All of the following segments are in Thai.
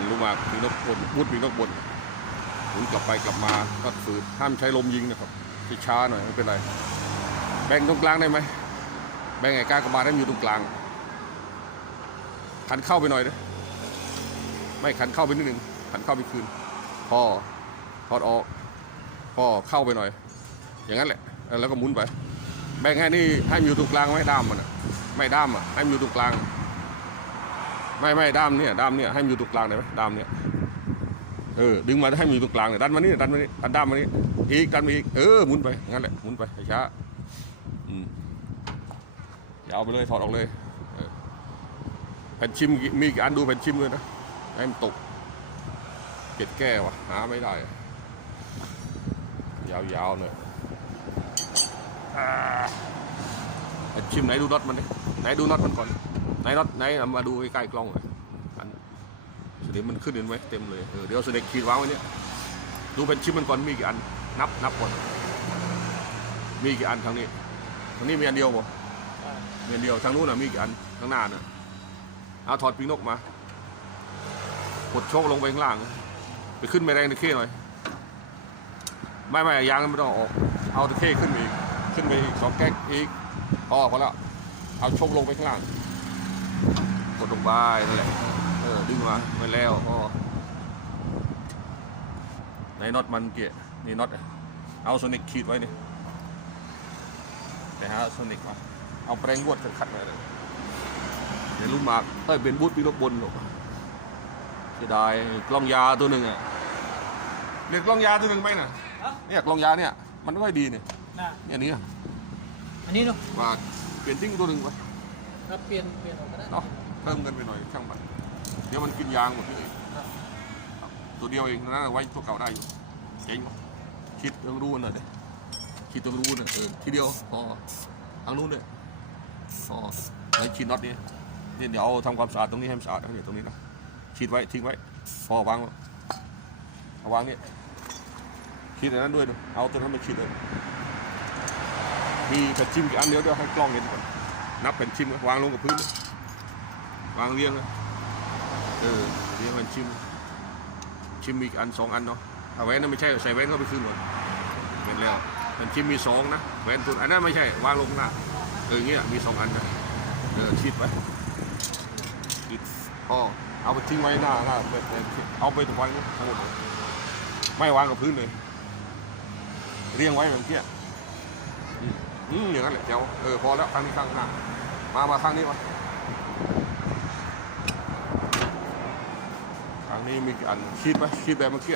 นลูกหมากปีนกบนบูดปีนกบนหมุนกลับไปกลับมาก็ฝืนห้ามใช้ลมยิงนะครับช้าหน่อยไม่เป็นไร แบ่งตรงกลางได้ไหมแบ่งไอ้กากบาทให้มันอยู่ตรงกลางขันเข้าไปหน่อยนะไม่ขันเข้าไปนิดนึงขันเข้าไปคืนพอถอดออกพอเข้าไปหน่อย อย่างนั้นแหละแล้วก็หมุนไป แบ่งให้นี่ให้มันอยู่ตรงกลางไม่ด้ามมันอะไม่ด้ามอะให้มันอยู่ตรงกลาง ไม่ไม่ด้ามเนี่ยด้ามเนี่ยให้มันอยู่ตรงกลางได้ไหมด้ามเนี่ยเออดึงมาให้มันอยู่ตรงกลางเนี่ยดันมานี่ดันมานี่ดันด้ามมานี่อีกดันมาอีกเออหมุนไปงั้นแหละหมุนไปช้าอืมอย่าเอาไปเลยถอดออกเลยเออแผ่นชิมมีอันดูแผ่นชิมเลยนะให้มันตกเก็ดแก้วะหาไม่ได้ ยาวๆหน่ยอ่าแผ่นชิมไหนดูน็อตมันดิไหนดูน็อตมันก่อน ไหนน็อตไหนมาดูใกล้ๆกล้องหน่อยอันสเด็จมันขึ้นเห็นไหมเต็มเลยเออเดี๋ยวสเด็จขีดวางไว้เนี่ยดูเป็นชิ้นมันก่อนมีกี่อัน นับนับก่อนมีกี่อันทางนี้ทางนี้มีอันเดียวบ่มีอันเดียวทางนู้นน่ะมีกี่อันข้างหน้าน่ะเอาถอดปีกนกมากดโชคลงไปข้างล่าง ไปขึ้นไปแรงตะเข้หน่อย ไม่ไม่ยางไม่ต้องออก เอาตะเข้ขึ้นไปอีก ขึ้นไปอีกสองแก๊กอีกพอพอแล้วเอาโชคลงไปข้างล่าง กดลงไปนั่นแหละ เออ ดึงมาไม่แล้วพอในน็อตมันเกียร์นี่น็อตอะเอาโซนิกขีดไว้นี่แต่ฮะโซนิกมา เอาแปรงบวดขัดๆไว้เลยเดี๋ยวลูกหมากเอ้ยเป็นบูทปีนกบนหรอกเสียดายกล้องยาตัวหนึ่งอะเรียกกล้องยาตัวหนึ่งไหมน่ะฮะเนี่ยกล้องยาเนี่ย มันไม่ค่อยดีเนี่ยน่ะเนี่ยอันนี้อะอันนี้เนาะว่าเปลี่ยนทิ้งตัวหนึ่งไป เราเปลี่ยนเปลี่ยนออกก็ได้เนาะเพิ่มเงินไปหน่อยช่างมันเดี๋ยวมันกินยางหมดเลยครับตัวเดียวเองนั่นนะไว้ตัวเก่าได้อยู่เจ๋งคิดเรื่องรู้หน่อยดิคิดเรื่องรู้หน่อยเออทีเดียวพอทางนู้นเลยพอไหนขีดน็อตนี้นี่เดี๋ยวเอาทำความสะอาดตรงนี้ให้มันสะอาดนะเนี่ยตรงนี้นะขีดไว้ทิ้งไว้ พอวางไว้เอาวางนี่ขีดอันนั้นด้วยดูเอาตัวนั้นมาขีดเลยมีแผ่นจิ้มกี่อันเดียวเดี๋ยวให้กล้องเห็นก่อน นับแผ่นจิ้มวางลงกับพื้น วางเรียงเออเรียงแผ่นจิ้มชิมอีกอันสองอันเนาะถ้าแว่นนั่นไม่ใช่ใส่แว่นเข้าไปคืนหมดเป็นแล้วมันชิมมีสองนะแว่นตัวอันนั้นไม่ใช่วางลงหน้าเออย่างเงี้ยมีสองอันนะเออชิดไว้ชิดพอเอาไปทิ้งไว้หน้าหน้าเอาไปถูกวางไว้ทั้งหมดไม่วางกับพื้นเลย เรียงไว้แบบเนี้ย อืมอย่างนั้นแหละเจ้าเออพอแล้วข้งนี้ข้งหน้ามามาข้งนี้มาทางนี้มีอันชีดไหมชีดแบบเมื่อกี้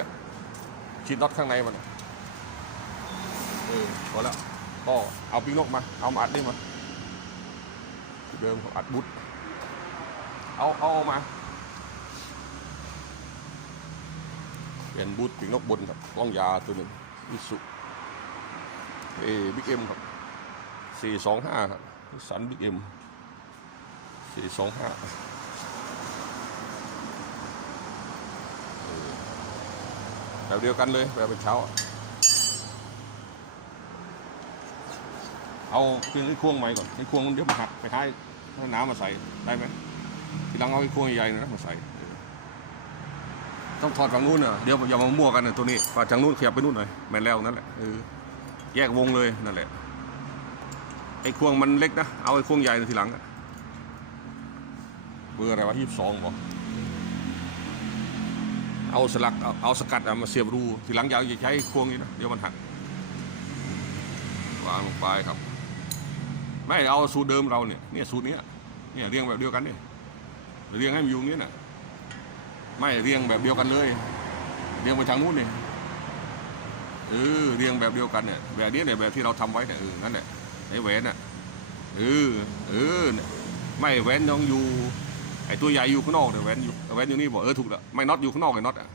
ชีดน็อตข้างในมันเออพอแล้วก็เอาปีกนกมา เอามาอัดนี่มาเดิมอัดบุตรเอาเอาออกมาเปลี่ยนบูทปีกนกบนครับกล้องยาตัวหนึ่งอิสุเอบิ๊กเอ็มครับ สี่สองห้าสันบิ๊กเอ็มสี่สองห้าแบบเดียวกันเลยแบบเป็นเช้า เอาเครื่องไอ้ควงใหม่ก่อนไอ้ควงมันเดี๋ยวมาหักไปท้ายเอาน้ำมาใส่ได้ไหมทีหลังเอาไอ้ควงใหญ่ๆนะมาใส่ ต้องถอดฝั่งนู้นน่ะเดี๋ยวอย่ามามั่วกันนะตัวนี้ฝาดทางนู้นขยับไปนู้นหน่อยแม่นแล้วนั่นแหละแยกวงเลยนั่นแหละ ไอ้ควงมันเล็กนะ เอาไอ้ควงใหญ่ทีหลังเบอร์อะไรวะยี่สิบสองบอกเอาสลักเอาเอาสกัดอามาเสียบรูทีหลังอยาวอย่าใช้ควงนี้นะเดี๋ยวมันหักวางลงไปครับ ไม่เอาสูตรเดิมเราเนี่ยเนี่ยสูตรเนี้ยเนี่ยเรียงแบบเดียวกันเนี่ยเรียงให้มันอยู่อย่างนี้น่ะไม่เรียงแบบเดียวกันเลย เรียงไปทางนู้นเนี่ยเออเรียงแบบเดียวกันเนี่ยแบบนี้เนี่ยแบบที่เราทำไว้เนี่ยเออนั่นแหละ ไอ้แหวนน่ะเออเออเนี่ยไม่แหวนต้องอยู่ไอ้ตัวใหญ่อยู่ข้างนอกเนี่ยแหวนอยู่แหวนอยู่นี่บอกเออถูกแล้วไม่น็อตอยู่ข้างนอกไอ้น็อตอะ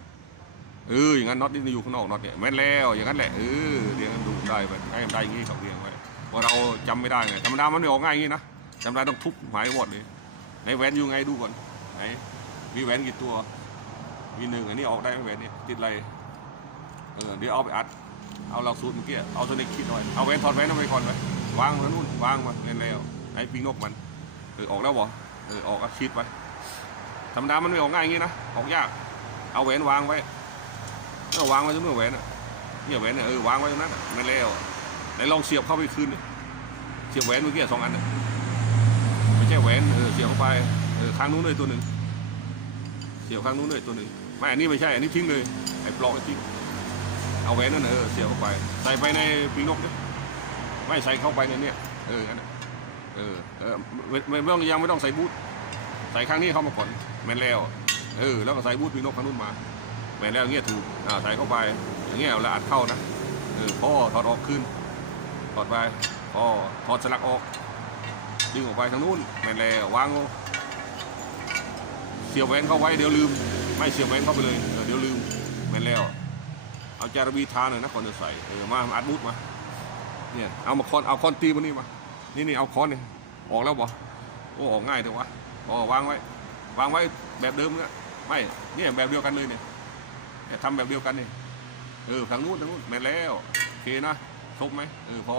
เอออย่างนั้นน็อตนี่อยู่ข้างนอกน็อตเนี่ยแม่นแล้วอย่างนั้นแหละเออเรียงกันดูได้ไปให้มันได้อย่างงี้เขาเรียงไว้พราะเราจำไม่ได้ไงธรรมดามันไม่ออกง่ายอย่างงี้นะจำได้ต้องทุบหายหมดเลยไหนแหวนอยู่ไงดูก่อนไหนมีแหวนกี่ตัว มีหนึ่งอันนี้ออกได้ไหมแหวนนี่ติดอะไรเออเดี๋ยวเอาไปอัดเอาหลักสูตรเมื่อกี้เอาตัวนี้คิดหน่อยเอาแหวนถอดแหวนเอาไปก่อนไป วางไว้นู่นวางมาเล่นแล้วไอ้ปีกนกมันเออออกแล้วบ่เออออกอาชีพไปธรรมดามันไม่ออกง่ายอย่างงี้นะออกยาก เอาแหวนวางไว้เอาวางไว้ตรงนู้นแหวนอะเนี่ยแหวนเนี่ยเออวางไว้ตรงนั้นน่ะนั่นแล้วไหนลองเสียบเข้าไปคืนเสียบแหวนเมื่อกี้สองอันไม่ใช่แหวนเออเสียบเข้าไปเออข้างนู้นเลยตัวหนึ่งเสียบข้างนู้นเลยตัวหนึ่งไม่อันนี้ไม่ใช่อันนี้ทิ้งเลยไอ้ปลอกไอ้ทิ้งเอาแหวนนั่นเออเสียบเข้าไปใส่ไปในปีนกเนกดิ ไม่ใส่เข้าไปในเนี่ยเออเออเออไม่ต้องยังไม่ต้องใส่บูทใส่ข้างนี้เข้ามาก่อนแมนแล้วเออแล้วก็ใส่บูทปีกนกข้างนู้นมาแมนแล้วเงี้ยถูกอ่าใส่เข้าไปอย่างเงี้ยแล้วอัดเข้านะเออพ่อถอดออกขึ้นถอดไปพ่อถอดสลักออกดึงออกไปทางนู้นแมนแล้ววางลงเสียบแหวนเข้าไว้เดี๋ยวลืม ไม่เสียบแหวนเข้าไปเลยเออเดี๋ยวลืมแมนแล้วเอาจารบีทาหน่อยนะก่อนจะใส่เออมามาอัดบูทมา เนี่ยเอามาคอนเอาคอนตีมานี่มานี่นี่เอาคอนเนี่ยออกแล้วบ่โอ้ออกง่ายเถอะวะอ๋อวางไว้ วางไว้แบบเดิมนะไม่เนี่ยแบบเดียวกันเลยเนี่ยทำแบบเดียวกันนี่เออทางนู้นทางนู้นแม่แล้วโอเคนะชกไหมเออพอ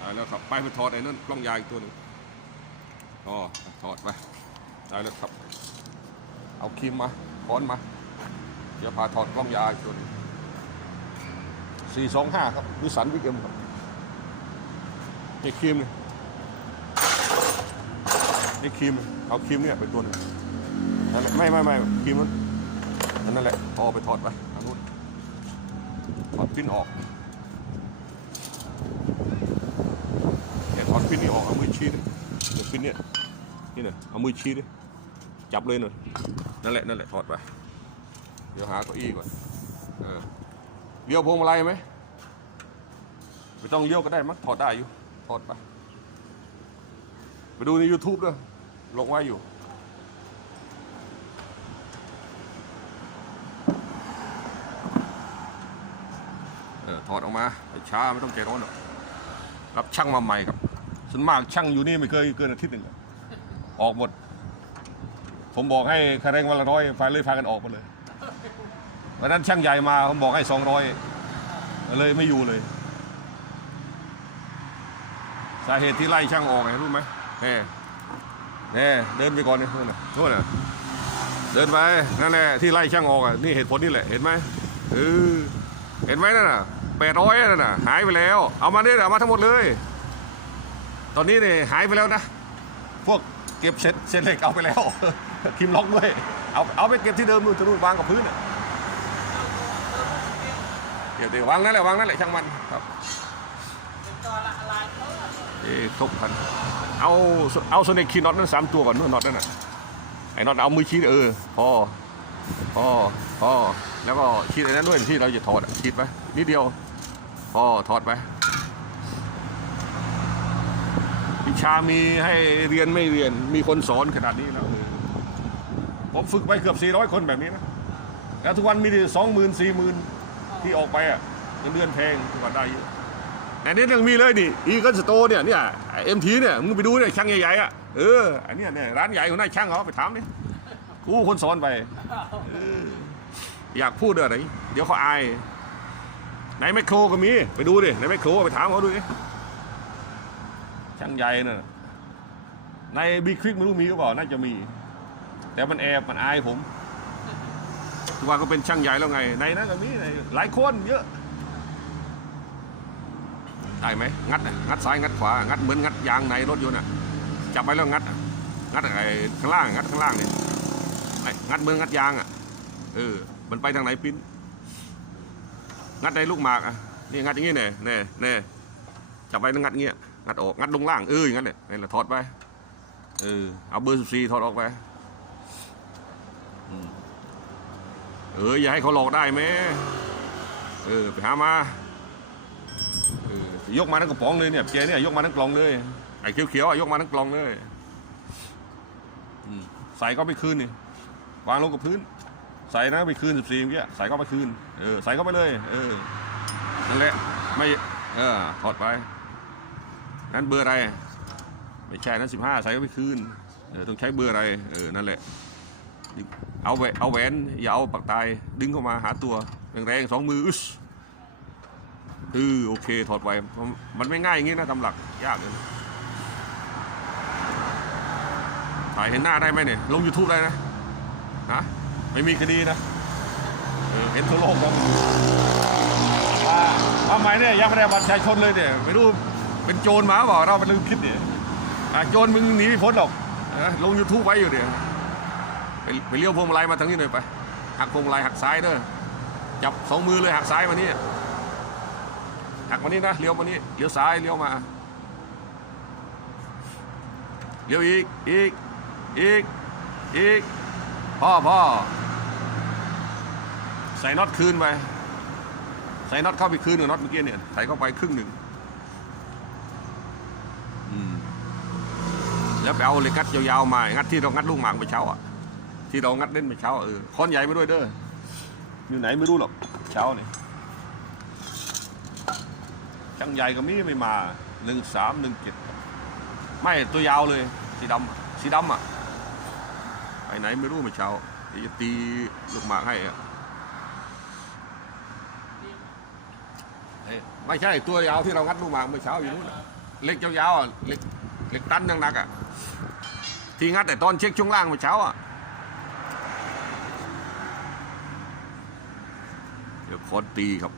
อ่าแล้วครับไปไปถอดไอ้นั่นกล้องยาอีกตัวหนึ่งอ๋อถอดไปได้แล้วครับ เอาครีมมาค้อนมาเดี๋ยวพาถอดกล้องยาอีกตัวนึง สี่สองห้าครับวิสันวิกเอ็มครับนี่ครีมเนี่ยนี่ครีมเอาครีมเนี่ยเป็นตัวหนึงนั่นแหละไม่ไม่ไม่ครีมนั้นนั่นแหละพอไปถอดไปทางนู้นถอดปิ้นออกเนี่ยถอดปิ้นนี่ออกเอามือชี้ดิเดี๋ยวปิ้นเนี่ยนี่เนี่ยเอามือชี้ดิจับเลยหน่อยนั่นแหละนั่นแหละถอดไปเดี๋ยวหาเก้าอี้ก่อนเออ เลี้ยวพวงมาลัยไหมไม่ต้องเลี้ยวก็ได้มั้งถอดได้อยู่ถอดไปไปดูใน YouTube ด้วยลงไว้อยู่ เออถอดออกมาช้าไม่ต้องใจร้อนหรอกรับช่างมาใหม่ครับส่วนมากช่างอยู่นี่ไม่เคยเกินอาทิตย์หนึ่งออกหมด ผมบอกให้คาแรงวันละร้อยไฟเลยพากันออกมาเลย วันนั้นช่างใหญ่มาผมบอกให้สองร้อยเลยไม่อยู่เลย สาเหตุที่ไล่ช่างออกไงรู้ไหมแน่แน่เดินไปก่อนนี่นู่นน่ะนู่นน่ะเดินไปนั่นแหละที่ไล่ช่างออกอะนี่เหตุผลนี่แหละเห็นไหมเออเห็นไหมนั่นน่ะแปดร้อยนั่นน่ะหายไปแล้ว เอามาเนี่ยเอามาทั้งหมดเลย ตอนนี้เนี่ยหายไปแล้วนะพวกเก็บเศษเศษเหล็กเอาไปแล้วคิมล็อกด้วยเอาเอาไปเก็บที่เดิมนู่นจะนู่นวางกับพื้นอะ เดี๋ยวเดี๋ยววางนั่นแหละวางนั่นแหละช่างมันครับเอะเอ้ครบพันเอาเอาโซเนคีน็อตนั่นสามตัวก่อนนู่นน็อตนั่นน่ะไอ้น็อตเอามือชี้เออพอพอพอแล้วก็ชี้ไอ้นั้นด้วยที่เราจะถอดชี้ไปนิดเดียวพอถอดไปวิชามีให้เรียนไม่เรียนมีคนสอนขนาดนี้แล้วผมฝึกไปเกือบ400 คนแบบนี้นะแล้วทุกวันมีสองหมื่นสี่หมื่น ที่ออกไปอะเงินเดือนแพงกวันได้เยอะแต่นี่ยังมีเลยนี่อีกิลสโตเนี่ยเนี่ยเอ็มทีเนี่ยมึงไปดูเนี่ยช่างใหญ่ๆอะเอออันนี้เนี่ยร้านใหญ่ของนายช่างเขาไปถามดิกูคนสอนไปอยากพูดอะไรเดี๋ยวเขาอายในแมคโครก็มีไปดูดิในแมคโครไปถามเขาดูดิช่างใหญ่น่ะในบิ๊กควิกไม่รู้มีหรือเปล่าน่าจะมี แต่มันแอบมันอายผม ทุกวันก็เป็นช่างใหญ่แล้วไง ในนั้นก็มีในหลายคนเยอะได้ไหมงัดน่ะงัดซ้ายงัดขวางัดเหมือนงัดยางในรถยนต์อะจับไปแล้วงัดอะงัดไอ้ข้างล่างงัดข้างล่างเนี่ยไอ้งัดเหมือนงัดยางอะเออมันไปทางไหนปิ้นงัดในลูกหมากอะนี่งัดอย่างงี้เนี่ยเนี่ยเนี่ยจับไปแล้วงัดเงี้ยงัดออกงัดลงล่างเอออย่างนั้นเลยนี่แหละถอดไปเออเอาเบอร์สิบสี่ถอดออกไป เอออย่าให้เขาหลอกได้ไหมเออไปหามาเออยกมาทั้งกระป๋องเลยเนี่ยเจเนี่ยยกมาทั้งกล่องเลยไอ้เขียวๆอะยกมาทั้งกล่องเลยอืมใส่ก็ไปคืนนี่วางลงกับพื้น ใส่นะไปคืนสิบสี่เมื่อกี้ใส่ก็ไปคืนเออใส่ก็ไปเลย เออนั่นแหละไม่เออถอดไปนั้นเบอร์อะไรไม่ใช่นั้นสิบห้าใส่ก็ไปคืนเออต้องใช้เบอร์อะไรเออนั่นแหละ เอาแหวนเอาแหวนอย่าเอาปากตายดึงเข้ามาหาตัวแรงๆสองมืออึสเออโอเคถอดไว้มันไม่ง่ายอย่างนี้นะทำหลักยากเลยถ่ายเห็นหน้าได้ไหมเนี่ยลง YouTube ได้นะฮะไม่มีคดีนะเออเห็นทั่วโลกแล้วทำไมเนี่ยยังไม่ได้บัตรชายชนเลยเนี่ยไม่รู้เป็นโจรมาเปล่าเราไปลืมคิดเนี่ยโจรมึงหนีไม่พ้นหรอกนะลงยูทูบไว้อยู่เนี่ย ไปเลี้ยวพวงมาลัยมาทางนี้หน่อยไปหักพวงมาลัยหักซ้ายเด้อจับสองมือเลยหักซ้ายมานี่หักมานี่นะเลี้ยวมานี่เลี้ยวซ้ายเลี้ยวมาเลี้ยวอีกอีกอีกอีกพ่อพ่อใส่น็อตคืนไปใส่น็อตเข้าไปคืนกับน็อตเมื่อกี้เนี่ยใส่เข้าไปครึ่งหนึ่งแล้วไปเอาเล็กงัดยาวๆมางัดที่เรางัดลูกหมากไปเช้าอะ ที่เรางัดเล่นไปเช้าเออค้อนใหญ่ไปด้วยเด้ออยู่ไหนไม่รู้หรอกเช้าเนี่ยช่างใหญ่ก็มีไม่มาหนึ่งสามหนึ่งเจ็ดไม่ตัวยาวเลย สีดำสีดำอะไปไหนไม่รู้เมื่อเช้าจะตีลูกหมากให้อะเอ้ยไม่ใช่ตัวยาวที่เรางัดลูกหมากเมื่อเช้าอยู่นู้นเล็กยาวๆอะเล็กเล็กตันนักๆอะที่งัดแต่ตอนเช็คช่วงล่างเมื่อเช้าอะเดี๋ยวโคตรตีครับ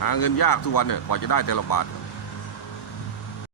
หาเงินยากทุกวันเนี่ยกว่าจะได้แต่ละบาท